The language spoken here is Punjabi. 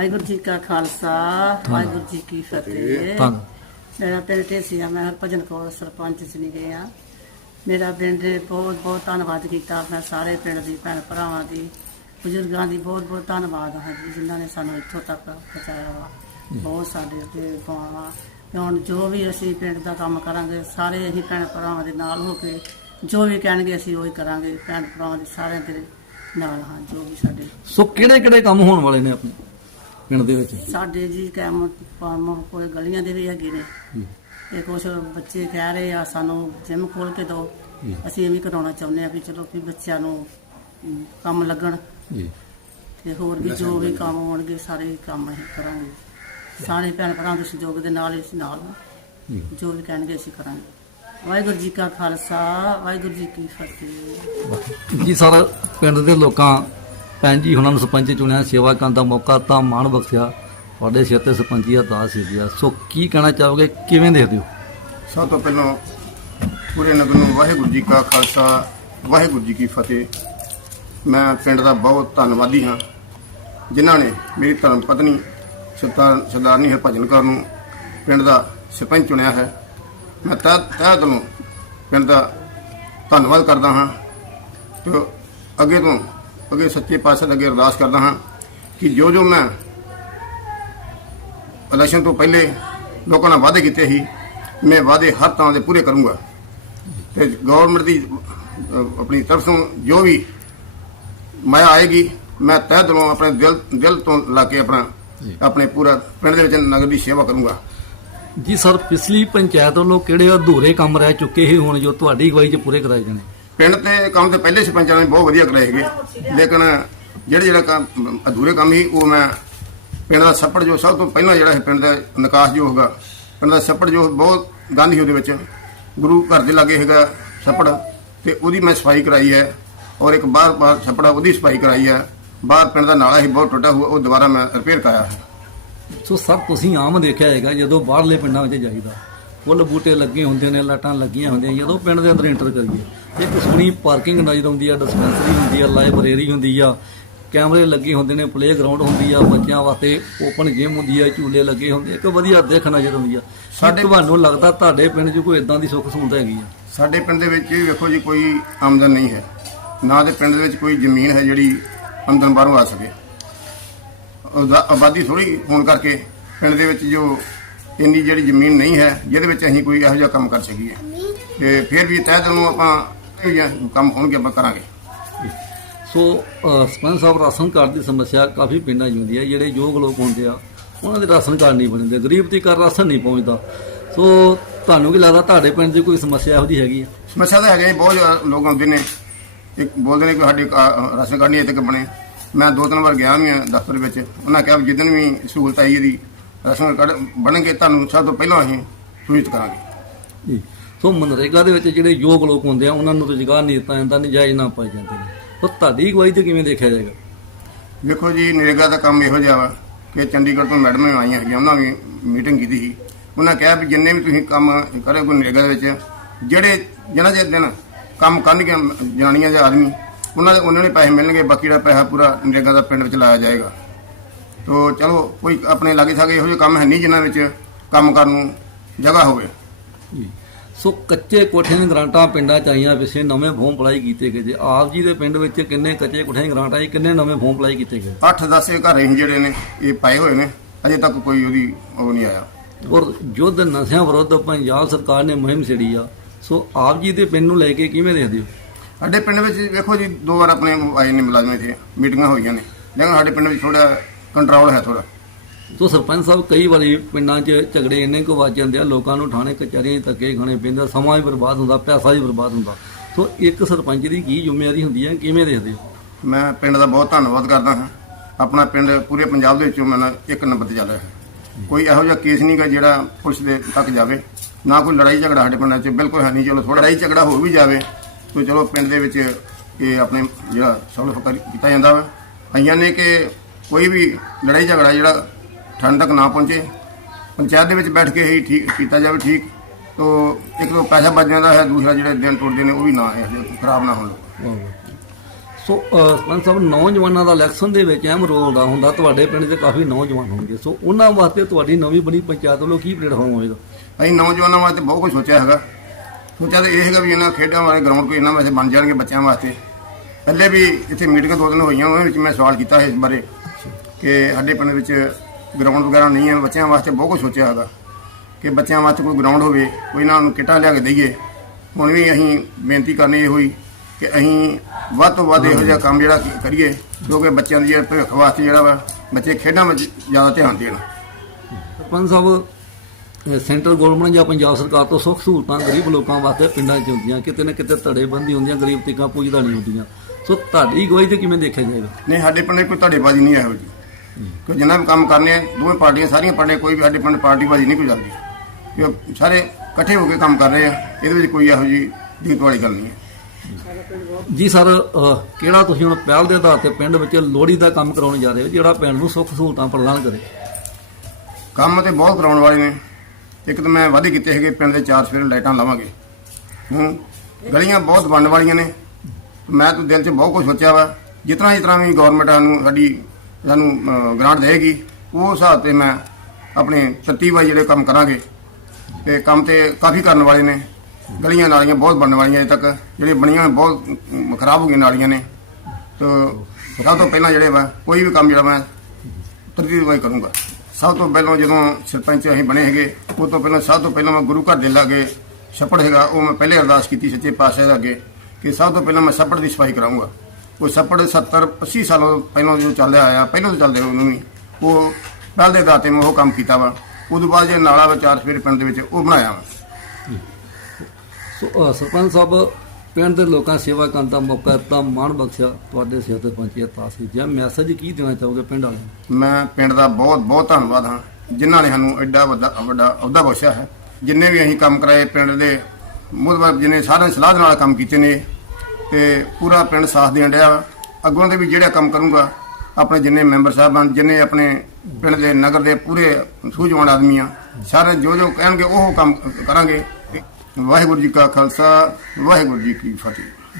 ਵਾਹਿਗੁਰੂ ਜੀ ਕਾ ਖਾਲਸਾ ਵਾਹਿਗੁਰੂ ਜੀ ਕੀ ਫਤਿਹ। ਧੰਨ। ਮੇਰਾ ਪਿੰਡ ਢੇਸੀਆ ਮੈਂ ਹਰਭਜਨ ਕੌਰ ਸਰਪੰਚ ਚੁਣੀ ਗਈ ਆ ਮੇਰਾ ਪਿੰਡ ਦੇ ਬਹੁਤ ਬਹੁਤ ਧੰਨਵਾਦ ਕੀਤਾ ਮੈਂ ਸਾਰੇ ਪਿੰਡ ਦੀ ਭੈਣ ਭਰਾਵਾਂ ਦੀ ਬਜ਼ੁਰਗਾਂ ਦੀ ਬਹੁਤ ਬਹੁਤ ਧੰਨਵਾਦ ਹੈ ਜੀ, ਜਿਨ੍ਹਾਂ ਨੇ ਸਾਨੂੰ ਇੱਥੋਂ ਤੱਕ ਪਹੁੰਚਾਇਆ ਵਾ। ਬਹੁਤ ਸਾਡੇ ਤੇ ਗਾਵਾਂ ਤੇ ਹੁਣ ਜੋ ਵੀ ਅਸੀਂ ਪਿੰਡ ਦਾ ਕੰਮ ਕਰਾਂਗੇ ਸਾਰੇ ਅਸੀਂ ਭੈਣ ਭਰਾਵਾਂ ਦੇ ਨਾਲ ਹੋ ਕੇ ਜੋ ਵੀ ਕਹਿਣਗੇ ਅਸੀਂ ਉਹੀ ਕਰਾਂਗੇ। ਭੈਣ ਭਰਾਵਾਂ ਦੇ ਸਾਰਿਆਂ ਦੇ ਨਾਲ ਹਾਂ ਜੋ ਵੀ ਸਾਡੇ ਸੋ ਕਿਹੜੇ ਕਿਹੜੇ ਕੰਮ ਹੋਣ ਵਾਲੇ ਨੇ ਆਪਣੇ? ਪਿੰਡ ਦੇ ਵਿੱਚ? ਸਾਡੇ ਜੀ ਕੈਮ ਪਾਮ ਕੋਈ ਗਲੀਆਂ ਦੇ ਵੀ ਹੈਗੇ ਨੇ। ਇਹ ਕੁਛ ਬੱਚੇ ਕਹਿ ਰਹੇ ਆ ਸਾਨੂੰ ਜਿਮ ਖੋਲ ਕੇ ਦਿਓ। ਜੀ। ਅਸੀਂ ਇਹ ਵੀ ਕਰਾਉਣਾ ਚਾਹੁੰਦੇ ਆ ਵੀ ਚਲੋ ਵੀ ਬੱਚਿਆਂ ਨੂੰ ਅਮ, ਕੰਮ ਲੱਗਣ। ਜੀ। ਤੇ ਹੋਰ ਵੀ ਜੋ ਵੀ ਕੰਮ ਹੋਣਗੇ ਸਾਰੇ ਕੰਮ ਅਸੀਂ ਕਰਾਂਗੇ। ਸਾਰੇ ਭੈਣ ਭਰਾਵਾਂ ਦੇ ਸਹਿਯੋਗ ਦੇ ਨਾਲ ਅਸੀਂ ਨਾਲ ਜੋ ਵੀ ਕਹਿਣਗੇ ਅਸੀਂ ਕਰਾਂਗੇ। ਵਾਹਿਗੁਰੂ ਜੀ ਕਾ ਖਾਲਸਾ ਵਾਹਿਗੁਰੂ ਜੀ ਕੀ ਫਤਿਹ। ਜੀ ਸਰ ਪਿੰਡ ਦੇ ਲੋਕਾਂ ਭੈਣ ਜੀ ਉਹਨਾਂ ਨੂੰ ਸਰਪੰਚ ਚੁਣਿਆ, ਸੇਵਾ ਕਰਨ ਦਾ ਮੌਕਾ ਤਾਂ ਮਾਣ ਬਖਸ਼ਿਆ। ਤੁਹਾਡੇ ਸਿਰ ਤੇ ਸਰਪੰਚੀ ਦਾ ਦਾਸ ਸੀ ਗਿਆ। ਸੋ ਕੀ ਕਹਿਣਾ ਚਾਹੋਗੇ? ਕਿਵੇਂ ਦੇਖਦੇ ਹੋ? ਸਭ ਤੋਂ ਪਹਿਲਾਂ ਪੂਰੇ ਨਗਰ ਨੂੰ ਵਾਹਿਗੁਰੂ ਜੀ ਕਾ ਖਾਲਸਾ, ਵਾਹਿਗੁਰੂ ਜੀ ਕੀ ਫਤਿਹ। ਮੈਂ ਪਿੰਡ ਦਾ ਬਹੁਤ ਧੰਨਵਾਦੀ ਹਾਂ, ਜਿਨ੍ਹਾਂ ਨੇ ਮੇਰੀ ਧਰਮ ਪਤਨੀ ਸਰਦਾਰ ਸਰਦਾਰਨੀ ਹਰਭਜਨ ਕੌਰ ਨੂੰ ਪਿੰਡ ਦਾ ਸਰਪੰਚ ਚੁਣਿਆ ਹੈ। ਮੈਂ ਤਹਿ ਤਹਿ ਦਿਲੋਂ ਪਿੰਡ ਦਾ ਧੰਨਵਾਦ ਕਰਦਾ ਹਾਂ। ਤੇ ਅੱਗੇ ਤੋਂ ਅੱਗੇ ਸੱਚੇ ਪਾਤਸ਼ਾਹ ਅੱਗੇ ਅਰਦਾਸ ਕਰਦਾ ਹਾਂ ਕਿ ਜੋ ਜੋ ਮੈਂ ਇਲੈਕਸ਼ਨ ਤੋਂ ਪਹਿਲੇ ਲੋਕਾਂ ਨਾਲ ਵਾਅਦੇ ਕੀਤੇ ਸੀ ਮੈਂ ਵਾਅਦੇ ਹਰ ਤਰ੍ਹਾਂ ਦੇ ਪੂਰੇ ਕਰੂੰਗਾ। ਤੇ ਗਵਰਨਮੈਂਟ ਦੀ ਆਪਣੀ ਤਰਫ ਤੋਂ ਜੋ ਵੀ ਮਾਇਆ ਆਏਗੀ ਮੈਂ ਤਹਿ ਦਿਲੋਂ ਆਪਣੇ ਦਿਲ ਦਿਲ ਤੋਂ ਲਾ ਕੇ ਆਪਣਾ ਆਪਣੇ ਪੂਰਾ ਪਿੰਡ ਦੇ ਵਿੱਚ ਨਗਰ ਦੀ ਸੇਵਾ ਕਰੂੰਗਾ। ਜੀ ਸਰ ਪਿਛਲੀ ਪੰਚਾਇਤ ਵੱਲੋਂ ਕਿਹੜੇ ਅਧੂਰੇ ਕੰਮ ਰਹਿ ਚੁੱਕੇ ਸੀ? ਹੁਣ ਜੋ ਤੁਹਾਡੀ ਅਗਵਾਈ 'ਚ ਪੂਰੇ ਕਰਾਏ ਜਾਣੇ। ਪਿੰਡ ਤੇ ਕੰਮ ਤੇ ਪਹਿਲੇ ਸਰਪੰਚਾਂ ਨੇ ਬਹੁਤ ਵਧੀਆ ਕਰਾਏ ਹੈਗੇ ਲੇਕਿਨ ਜਿਹੜੇ ਜਿਹੜਾ ਕੰਮ, ਅਧੂਰੇ ਕੰਮ ਸੀ, ਉਹ ਮੈਂ ਪਿੰਡ ਦਾ ਛੱਪੜ ਜੋ ਸਭ ਤੋਂ ਪਹਿਲਾਂ ਜਿਹੜਾ ਹੈ ਪਿੰਡ ਦਾ ਨਿਕਾਸ ਜੋ ਹੈਗਾ, ਪਿੰਡ ਦਾ ਛੱਪੜ ਜੋ ਬਹੁਤ ਗੰਦ ਸੀ ਉਹਦੇ ਵਿੱਚ। ਗੁਰੂ ਘਰ ਦੇ ਲਾਗੇ ਹੈਗਾ ਛੱਪੜ ਤੇ ਉਹਦੀ ਮੈਂ ਸਫ਼ਾਈ ਕਰਾਈ ਹੈ ਔਰ ਇੱਕ ਬਾਹਰ ਬਾਹਰ ਛੱਪੜ ਉਹਦੀ ਸਫ਼ਾਈ ਕਰਾਈ ਹੈ। ਬਾਹਰ ਪਿੰਡ ਦਾ ਨਾਲਾ ਹੀ ਬਹੁਤ ਟੁੱਟਾ ਹੋਇਆ, ਉਹ ਦੁਬਾਰਾ ਮੈਂ ਰਿਪੇਅਰ ਕਰਾਇਆ। ਸੋ ਸਭ ਤੁਸੀਂ ਆਮ ਦੇਖਿਆ ਹੈਗਾ, ਜਦੋਂ ਬਾਹਰਲੇ ਪਿੰਡਾਂ ਵਿੱਚ ਜਾਈਦਾ, ਫੁੱਲ ਬੂਟੇ ਲੱਗੇ ਹੁੰਦੇ ਨੇ, ਲਾਟਾਂ ਲੱਗੀਆਂ ਹੁੰਦੀਆਂ, ਜਦੋਂ ਪਿੰਡ ਦੇ ਅੰਦਰ ਐਂਟਰ ਕਰੀਏ ਇੱਕ ਸੋਹਣੀ ਪਾਰਕਿੰਗ ਨਜ਼ਰ ਆਉਂਦੀ ਆ ਡਿਸਪੈਂਸਰੀ ਹੁੰਦੀ ਆ ਲਾਇਬ੍ਰੇਰੀ ਹੁੰਦੀ ਆ ਕੈਮਰੇ ਲੱਗੇ ਹੁੰਦੇ ਨੇ ਪਲੇਗਰਾਉਂਡ ਹੁੰਦੀ ਆ ਬੱਚਿਆਂ ਵਾਸਤੇ ਓਪਨ ਜਿਮ ਹੁੰਦੀ ਆ ਝੂਲੇ ਲੱਗੇ ਹੁੰਦੇ ਇੱਕ ਵਧੀਆ ਦੇਖ ਨਜ਼ਰ ਆਉਂਦੀ ਆ। ਸਾਡੇ ਤੁਹਾਨੂੰ ਲੱਗਦਾ ਤੁਹਾਡੇ ਪਿੰਡ 'ਚ ਕੋਈ ਇਦਾਂ ਦੀ ਸੁੱਖ ਸਹੂਲਤ ਹੈਗੀ ਆ ਸਾਡੇ ਪਿੰਡ ਦੇ ਵਿੱਚ ਵੀ ਵੇਖੋ ਜੀ ਕੋਈ ਆਮਦਨ ਨਹੀਂ ਹੈ। ਨਾ ਦੇ ਪਿੰਡ ਦੇ ਵਿੱਚ ਕੋਈ ਜ਼ਮੀਨ ਹੈ ਜਿਹੜੀ ਅੰਦਰ ਬਾਹਰੋਂ ਆ ਸਕੇ। ਆਬਾਦੀ ਥੋੜੀ ਹੋਣ ਕਰਕੇ ਪਿੰਡ ਦੇ ਵਿੱਚ ਜੋ ਇੰਨੀ ਜਿਹੜੀ ਜ਼ਮੀਨ ਨਹੀਂ ਹੈ ਜਿਹਦੇ ਵਿੱਚ ਅਸੀਂ ਕੋਈ ਇਹੋ ਜਿਹਾ ਕੰਮ ਕਰ ਸਕੀਏ। ਤੇ ਫਿਰ ਵੀ ਤਹਿ ਦਿਲ ਆਪਾਂ ਇਹ ਜਿਹਾ ਕੰਮ ਹੋਣਗੇ ਆਪਾਂ ਕਰਾਂਗੇ। ਸੋ ਅਹ, ਸਰਪੰਚ ਸਾਹਿਬ ਰਾਸ਼ਨ ਕਾਰਡ ਦੀ ਸਮੱਸਿਆ ਕਾਫੀ ਪਿੰਡਾਂ 'ਚ ਹੁੰਦੀ ਆ ਜਿਹੜੇ ਯੋਗ ਲੋਕ ਹੁੰਦੇ ਆ ਉਹਨਾਂ ਦੇ ਰਾਸ਼ਨ ਕਾਰਡ ਨਹੀਂ ਬਣਦੇ ਗਰੀਬ ਦੀ ਘਰ ਰਾਸ਼ਨ ਨਹੀਂ ਪਹੁੰਚਦਾ। ਸੋ ਤੁਹਾਨੂੰ ਕੀ ਲੱਗਦਾ ਤੁਹਾਡੇ ਪਿੰਡ 'ਚ ਕੋਈ ਸਮੱਸਿਆ ਇਹੋ ਜਿਹੀ ਹੈਗੀ ਆ? ਸਮੱਸਿਆ ਤਾਂ ਹੈਗਾ ਜੀ, ਬਹੁਤ ਜ਼ਿਆਦਾ ਲੋਕ ਆਉਂਦੇ ਨੇ। ਇੱਕ ਬੋਲਦੇ ਨੇ ਕਿ ਸਾਡੇ ਕਾ- ਰਾਸ਼ਨ ਕਾਰਡ ਨਹੀਂ ਅਜੇ ਤੱਕ ਬਣੇ। ਮੈਂ ਦੋ ਤਿੰਨ ਵਾਰ ਗਿਆ ਵੀ ਹਾਂ ਦਫ਼ਤਰ ਵਿੱਚ। ਉਹਨਾਂ ਕਿਹਾ ਵੀ ਜਿੱਦਣ ਵੀ ਸਹੂਲਤ ਆਈ ਇਹਦੀ ਰਾਸ਼ਨ ਕਾਰਡ ਬਣਨਗੇ ਤੁਹਾਨੂੰ ਸਭ ਤੋਂ ਪਹਿਲਾਂ ਅਸੀਂ ਸੂਚਿਤ ਕਰਾਂਗੇ। ਜੀ। ਸੋ ਮਨਰੇਗਾ ਦੇ ਵਿੱਚ ਜਿਹੜੇ ਯੋਗ ਲੋਕ ਹੁੰਦੇ ਆ, ਉਹਨਾਂ ਨੂੰ ਰੁਜ਼ਗਾਰ ਨਹੀਂ ਦਿੱਤਾ ਜਾਂਦਾ, ਨਜਾਇਜ਼ ਨਾ ਪਾਏ ਜਾਂਦੇ ਨੇ। ਸੋ ਤੁਹਾਡੀ ਅਗਵਾਈ ਤੇ ਕਿਵੇਂ ਦੇਖਿਆ ਜਾਏਗਾ? ਦੇਖੋ ਜੀ, ਨਰੇਗਾ ਦਾ ਕੰਮ ਇਹੋ ਜਿਹਾ ਵਾ ਕਿ ਚੰਡੀਗੜ੍ਹ ਤੋਂ ਮੈਡਮਾਂ ਆਈਆਂ ਹੈਗੀਆਂ ਉਹਨਾਂ ਵੀ ਮੀਟਿੰਗ ਕੀਤੀ ਸੀ। ਉਹਨਾਂ ਕਿਹਾ ਵੀ ਜਿੰਨੇ ਵੀ ਤੁਸੀਂ ਕੰਮ ਕਰੋਗੇ ਨਰੇਗਾ ਦੇ ਵਿੱਚ, ਜਿਹੜੇ ਜਿਹਨਾਂ ਦੇ ਦਿਨ ਕੰਮ ਕਰਨਗੇ ਜਨਾਨੀਆਂ ਜਾਂ ਆਦਮੀ, ਉਹਨਾਂ ਦੇ ਉਹਨਾਂ ਨੇ ਪੈਸੇ ਮਿਲਣਗੇ, ਬਾਕੀ ਦਾ ਪੈਸਾ ਪੂਰਾ ਨਰੇਗਾ ਦਾ ਪਿੰਡ ਵਿੱਚ ਲਾਇਆ ਜਾਏਗਾ। ਤੋ ਚਲੋ, ਕੋਈ ਆਪਣੇ ਲਾਗੇ ਸਾਗੇ ਇਹੋ ਜਿਹੇ ਕੰਮ ਹੈ ਨਹੀਂ ਜਿਨ੍ਹਾਂ ਵਿੱਚ ਕੰਮ ਕਰਨ ਨੂੰ ਜਗ੍ਹਾ ਹੋਵੇ। ਸੋ ਕੱਚੇ ਕੋਠਿਆਂ ਦੀਆਂ ਗਰਾਂਟਾਂ ਪਿੰਡਾਂ ਚ ਆਈਆਂ ਪਿਛੇ ਨਵੇਂ ਫੋਮ ਅਪਲਾਈ ਕੀਤੇ ਗਏ ਜੇ। ਆਪ ਜੀ ਦੇ ਪਿੰਡ ਵਿੱਚ ਕਿੰਨੇ ਕੱਚੇ ਕੋਠਿਆਂ ਦੀ ਗਰਾਂਟ ਆਈ ਕਿੰਨੇ ਨਵੇਂ ਫੋਮ ਅਪਲਾਈ ਕੀਤੇ ਗਏ? 8-10 ਘਰ ਅਸੀਂ ਜਿਹੜੇ ਨੇ ਇਹ ਪਾਏ ਹੋਏ ਨੇ। ਅਜੇ ਤੱਕ ਕੋਈ ਉਹਦੀ ਉਹ ਨਹੀਂ ਆਇਆ। ਔਰ ਯੁੱਧ ਨਸ਼ਿਆਂ ਵਿਰੁੱਧ ਪੰਜਾਬ ਸਰਕਾਰ ਨੇ ਮੁਹਿੰਮ ਛੇੜੀ ਆ। ਸੋ ਆਪ ਜੀ ਦੇ ਪਿੰਡ ਨੂੰ ਲੈ ਕੇ ਕਿਵੇਂ ਦੇਖਦੇ ਹੋ? ਸਾਡੇ ਪਿੰਡ ਵਿੱਚ ਵੇਖੋ ਜੀ ਦੋ ਵਾਰ ਆਪਣੇ ਆਏ ਨੇ ਮੁਲਾਜ਼ਮ ਇੱਥੇ। ਮੀਟਿੰਗਾਂ ਹੋਈਆਂ ਨੇ। ਲੇਕਿਨ ਸਾਡੇ ਪਿੰਡ ਵਿੱਚ ਥੋੜਾ ਕੰਟਰੋਲ ਹੈ ਥੋੜਾ ਸੋ ਸਰਪੰਚ ਸਾਹਿਬ, ਕਈ ਵਾਰੀ ਪਿੰਡਾਂ 'ਚ ਝਗੜੇ ਇੰਨੇ ਕੁ ਵੱਜ ਜਾਂਦੇ ਆ, ਲੋਕਾਂ ਨੂੰ ਥਾਣੇ ਕਚਹਿਰੀਆਂ ਧੱਕੇ ਖਾਣੇ ਪੈਂਦਾ ਸਮਾਂ ਵੀ ਬਰਬਾਦ ਹੁੰਦਾ, ਪੈਸਾ ਵੀ ਬਰਬਾਦ ਹੁੰਦਾ। ਸੋ ਇੱਕ ਸਰਪੰਚ ਦੀ ਕੀ ਜ਼ਿੰਮੇਵਾਰੀ ਹੁੰਦੀ ਹੈ, ਕਿਵੇਂ ਦੇਖਦੇ ਹੋ? ਮੈਂ ਪਿੰਡ ਦਾ ਬਹੁਤ ਧੰਨਵਾਦ ਕਰਦਾ ਹਾਂ। ਆਪਣਾ ਪਿੰਡ ਪੂਰੇ ਪੰਜਾਬ ਦੇ ਵਿੱਚੋਂ ਮੈਂ ਇੱਕ ਨੰਬਰ ਤੇ ਚੱਲ ਰਿਹਾ ਕੋਈ ਇਹੋ ਜਿਹਾ ਕੇਸ ਨਹੀਂਗਾ ਜਿਹੜਾ ਪੁਲਿਸ ਦੇ ਤੱਕ ਜਾਵੇ। ਨਾ ਕੋਈ ਲੜਾਈ ਝਗੜਾ ਸਾਡੇ ਪਿੰਡਾਂ 'ਚ, ਬਿਲਕੁਲ ਹੈ ਨਹੀਂ। ਚਲੋ ਥੋੜਾ ਲੜਾਈ ਝਗੜਾ ਹੋ ਵੀ ਜਾਵੇ, ਤਾਂ ਚਲੋ ਪਿੰਡ ਦੇ ਵਿੱਚ ਇਹ ਆਪਣੇ ਜਿਹੜਾ ਸੌਲਵ ਕੀਤਾ ਜਾਂਦਾ ਵਾ। ਆਈਆਂ ਨੇ ਕਿ ਕੋਈ ਵੀ ਲੜਾਈ ਝਗੜਾ ਜਿਹੜਾ ਠੰਡ ਤੱਕ ਨਾ ਪਹੁੰਚੇ। ਪੰਚਾਇਤ ਦੇ ਵਿੱਚ ਬੈਠ ਕੇ ਹੀ ਠੀਕ ਕੀਤਾ ਜਾਵੇ ਠੀਕ। ਤੋ ਇੱਕ ਤੋਂ ਪੈਸਾ ਬਚ ਜਾਂਦਾ ਹੈ ਦੂਸਰਾ ਜਿਹੜੇ ਦਿਨ ਟੁੱਟਦੇ ਨੇ ਉਹ ਵੀ ਨਾ ਇਹ ਖਰਾਬ ਨਾ ਹੋਣ। ਸੋ ਸਰਪੰਚ ਸਾਹਿਬ ਨੌਜਵਾਨਾਂ ਦਾ ਇਲੈਕਸ਼ਨ ਦੇ ਵਿੱਚ ਅਹਿਮ ਰੋਲ ਦਾ ਹੁੰਦਾ। ਤੁਹਾਡੇ ਪਿੰਡ ਦੇ ਕਾਫੀ ਨੌਜਵਾਨ ਹੋਣਗੇ। ਸੋ ਉਹਨਾਂ ਵਾਸਤੇ ਤੁਹਾਡੀ ਨਵੀਂ ਬਣੀ ਪੰਚਾਇਤ ਵੱਲੋਂ ਕੀ ਪਲੇਟਫਾਰਮ ਹੋਏਗਾ ਅਸੀਂ ਨੌਜਵਾਨਾਂ ਵਾਸਤੇ ਬਹੁਤ ਕੁਝ ਸੋਚਿਆ ਹੈਗਾ। ਸੋਚਿਆ ਤਾਂ ਇਹ ਹੈਗਾ ਵੀ ਇਹਨਾਂ ਖੇਡਾਂ ਵਾਲੇ ਗਰਾਊਂਡ ਕੋਈ ਇਹਨਾਂ ਵਾਸਤੇ ਬਣ ਜਾਣਗੇ ਬੱਚਿਆਂ ਵਾਸਤੇ। ਪਹਿਲੇ ਵੀ ਇੱਥੇ ਮੀਟਿੰਗਾਂ ਦੋ ਦਿਨ ਹੋਈਆਂ ਉਹਨਾਂ ਵਿੱਚ ਮੈਂ ਸਵਾਲ ਕੀਤਾ ਇਸ ਬਾਰੇ ਕਿ ਸਾਡੇ ਪਿੰਡ ਵਿੱਚ ਗਰਾਊਂਡ ਵਗੈਰਾ ਨਹੀਂ ਹੈ ਬੱਚਿਆਂ ਵਾਸਤੇ ਬਹੁਤ ਕੁਝ ਸੋਚਿਆ ਹੈਗਾ ਕਿ ਬੱਚਿਆਂ ਵਾਸਤੇ ਕੋਈ ਗਰਾਊਂਡ ਹੋਵੇ ਕੋਈ ਇਹਨਾਂ ਨੂੰ ਕਿੱਟਾਂ ਲਿਆ ਕੇ ਦਈਏ। ਹੁਣ ਵੀ ਅਸੀਂ ਬੇਨਤੀ ਕਰਨੀ ਇਹ ਹੋਈ ਕਿ ਅਸੀਂ ਵੱਧ ਤੋਂ ਵੱਧ ਇਹੋ ਜਿਹਾ ਕੰਮ ਜਿਹੜਾ ਕਰੀਏ ਕਿਉਂਕਿ ਬੱਚਿਆਂ ਦੀ ਜਿਹੜਾ ਭਵਿੱਖ ਵਾਸਤੇ ਜਿਹੜਾ ਵਾ ਬੱਚੇ ਖੇਡਾਂ ਵਿੱਚ ਜ਼ਿਆਦਾ ਧਿਆਨ ਦੇਣ। ਸਰਪੰਚ ਸਾਹਿਬ ਸੈਂਟਰ ਗਵਰਨਮੈਂਟ ਜਾਂ ਪੰਜਾਬ ਸਰਕਾਰ ਤੋਂ ਸੁੱਖ ਸਹੂਲਤਾਂ ਗਰੀਬ ਲੋਕਾਂ ਵਾਸਤੇ ਪਿੰਡਾਂ 'ਚ ਹੁੰਦੀਆਂ ਕਿਤੇ ਨਾ ਕਿਤੇ ਧੜੇਬੰਦੀ ਹੁੰਦੀਆਂ ਗਰੀਬ ਤੀਕਾਂ ਪੁੱਜਦਾ ਨਹੀਂ ਹੁੰਦੀਆਂ। ਸੋ ਤੁਹਾਡੀ ਅਗਵਾਈ ਤੇ ਕਿਵੇਂ ਦੇਖਿਆ ਜਾਏਗਾ? ਨਹੀਂ ਸਾਡੇ ਪਿੰਡ ਕੋਈ ਧੜੇਬਾਜ਼ੀ ਨਹੀਂ ਇਹੋ ਜੀ ਕਿ ਜਿੰਨਾ ਵੀ ਕੰਮ ਕਰਨੇ ਆ ਦੋਵੇਂ ਪਾਰਟੀਆਂ ਸਾਰੀਆਂ ਪਾਰਟੀਆਂ ਕੋਈ ਵੀ ਸਾਡੇ ਪਿੰਡ ਪਾਰਟੀਬਾਜ਼ੀ ਨਹੀਂ ਕੋਈ ਚੱਲਦੀ ਕਿ ਸਾਰੇ ਇਕੱਠੇ ਹੋ ਕੇ ਕੰਮ ਕਰ ਰਹੇ ਆ ਇਹਦੇ ਵਿੱਚ ਕੋਈ ਇਹੋ ਜੀ ਦਿੱਕਤ ਵਾਲੀ ਗੱਲ ਨਹੀਂ ਹੈ। ਜੀ ਸਰ ਕਿਹੜਾ ਤੁਸੀਂ ਹੁਣ ਪਹਿਲ ਦੇ ਆਧਾਰ ਤੇ ਪਿੰਡ ਵਿੱਚ ਲੋਹੜੀ ਦਾ ਕੰਮ ਕਰਾਉਣ ਜਾ ਰਹੇ ਹੋ ਜਿਹੜਾ ਪਿੰਡ ਨੂੰ ਸੁੱਖ ਸਹੂਲਤਾਂ ਪ੍ਰਦਾਨ ਕਰੇ? ਕੰਮ ਤੇ ਬਹੁਤ ਕਰਾਉਣ ਵਾਲੇ ਨੇ। ਇੱਕ ਤਾਂ ਮੈਂ ਵਾਅਦੇ ਕੀਤੇ ਹੈਗੇ ਪਿੰਡ ਦੇ ਚਾਰ ਸਵੇਰੇ ਲਾਈਟਾਂ ਲਾਵਾਂਗੇ। ਹੂੰ ਗਲੀਆਂ ਬਹੁਤ ਬਣਨ ਵਾਲੀਆਂ ਨੇ। ਮੈਂ ਤਾਂ ਦਿਲ 'ਚ ਬਹੁਤ ਕੁਝ ਸੋਚਿਆ ਵਾ। ਜਿਤਨਾ ਜਿਤਨਾ ਵੀ ਗਵਰਨਮੈਂਟ ਸਾਨੂੰ ਸਾਡੀ ਸਾਨੂੰ ਗ੍ਰਾਂਟ ਦੇਗੀ ਉਹ ਹਿਸਾਬ ਤੇ ਮੈਂ ਆਪਣੇ ਤਰਤੀਬ ਵਾਈ ਜਿਹੜੇ ਕੰਮ ਕਰਾਂਗੇ, ਤੇ ਕੰਮ ਤੇ ਕਾਫੀ ਕਰਨ ਵਾਲੇ ਨੇ। ਗਲੀਆਂ ਨਾਲੀਆਂ ਬਹੁਤ ਬਣਨ ਵਾਲੀਆਂ ਅਜੇ ਤੱਕ। ਜਿਹੜੇ ਬਣੀਆਂ ਬਹੁਤ ਖਰਾਬ ਹੋ ਗਈਆਂ ਨਾਲੀਆਂ ਨੇ। ਤੋ, ਸਭ ਤੋਂ ਪਹਿਲਾਂ ਜਿਹੜੇ ਵਾ ਕੋਈ ਵੀ ਕੰਮ ਜਿਹੜਾ ਮੈਂ ਤਰਤੀਬ ਵਾਈ ਕਰੂੰਗਾ। ਸਭ ਤੋਂ ਪਹਿਲਾਂ ਜਦੋਂ ਸਰਪੰਚ ਅਸੀਂ ਬਣੇ ਹੈਗੇ, ਉਹ ਤੋਂ ਪਹਿਲਾਂ, ਸਭ ਤੋਂ ਪਹਿਲਾਂ ਮੈਂ ਗੁਰੂ ਘਰ ਦੇ ਲਾਗੇ ਛੱਪੜ ਹੈਗਾ, ਉਹ ਮੈਂ ਪਹਿਲੇ ਅਰਦਾਸ ਕੀਤੀ ਸੱਚੇ ਪਾਤਸ਼ਾਹ ਦੇ ਅੱਗੇ ਕਿ ਸਭ ਤੋਂ ਪਹਿਲਾਂ ਮੈਂ ਛੱਪੜ ਦੀ ਸਫ਼ਾਈ ਕਰਾਉਂਗਾ ਉਹ ਛੱਪੜ 70 80 ਸਾਲਾਂ ਪਹਿਲਾਂ ਜੋ ਚੱਲਿਆ ਆਇਆ ਪਹਿਲਾਂ ਤੋਂ ਚੱਲਦੇ ਉਹਨੂੰ ਵੀ। ਉਹ ਪਹਿਲ ਦੇ ਦਾਤੇ ਮੈਂ ਉਹ ਕੰਮ ਕੀਤਾ ਵਾ। ਉਦੋਂ ਬਾਅਦ ਜੇ ਨਾਲਾ ਵਿਚਾਰ ਸਵੇਰੇ ਪਿੰਡ ਦੇ ਵਿੱਚ ਉਹ ਬਣਾਇਆ ਵਾ। ਸੋ ਸਰਪੰਚ ਸਾਹਿਬ ਪਿੰਡ ਦੇ ਲੋਕਾਂ ਸੇਵਾ ਕਰਨ ਦਾ ਮੌਕਾ ਦਿੱਤਾ। ਮਾਣ ਬਖਸ਼ਿਆ ਤੁਹਾਡੇ ਸਿਰ ਤੇ ਪੰਚਾਇਤ ਤਾਸੀ ਜਾਂ ਮੈਸੇਜ ਕੀ ਦੇਣਾ ਚਾਹੋਗੇ ਪਿੰਡ ਵਾਲਿਆਂ ਨੂੰ? ਮੈਂ ਪਿੰਡ ਦਾ ਬਹੁਤ ਬਹੁਤ ਧੰਨਵਾਦ ਹਾਂ। ਜਿਨ੍ਹਾਂ ਨੇ ਸਾਨੂੰ ਐਡਾ ਵੱਡਾ ਵੱਡਾ ਅਹੁਦਾ ਬਖਸ਼ਿਆ ਹੈ। ਜਿੰਨੇ ਵੀ ਅਸੀਂ ਕੰਮ ਕਰਾਏ ਪਿੰਡ ਦੇ ਮੁਦਬਰ ਜਿਹਨੇ ਸਾਰਿਆਂ ਨੇ ਸਲਾਹ ਦੇ ਨਾਲ ਕੰਮ ਕੀਤੇ ਨੇ। ਤੇ ਪੂਰਾ ਪਿੰਡ ਸਾਥ ਦੇਣ ਰਿਹਾ ਵਾ। ਅੱਗੋਂ ਦੇ ਵੀ ਜਿਹੜਾ ਕੰਮ ਕਰੂੰਗਾ, ਆਪਣੇ ਜਿੰਨੇ ਮੈਂਬਰ ਸਾਹਿਬ ਹਨ, ਜਿੰਨੇ ਆਪਣੇ ਪਿੰਡ ਦੇ ਨਗਰ ਦੇ ਪੂਰੇ ਸੂਝਵਾਨ ਆਦਮੀ ਆ, ਸਾਰੇ ਜੋ ਜੋ ਕਹਿਣਗੇ, ਉਹ ਕੰਮ ਕਰਾਂਗੇ ਵਾਹਿਗੁਰੂ ਜੀ ਕਾ ਖਾਲਸਾ, ਵਾਹਿਗੁਰੂ ਜੀ ਕੀ ਫਤਿਹ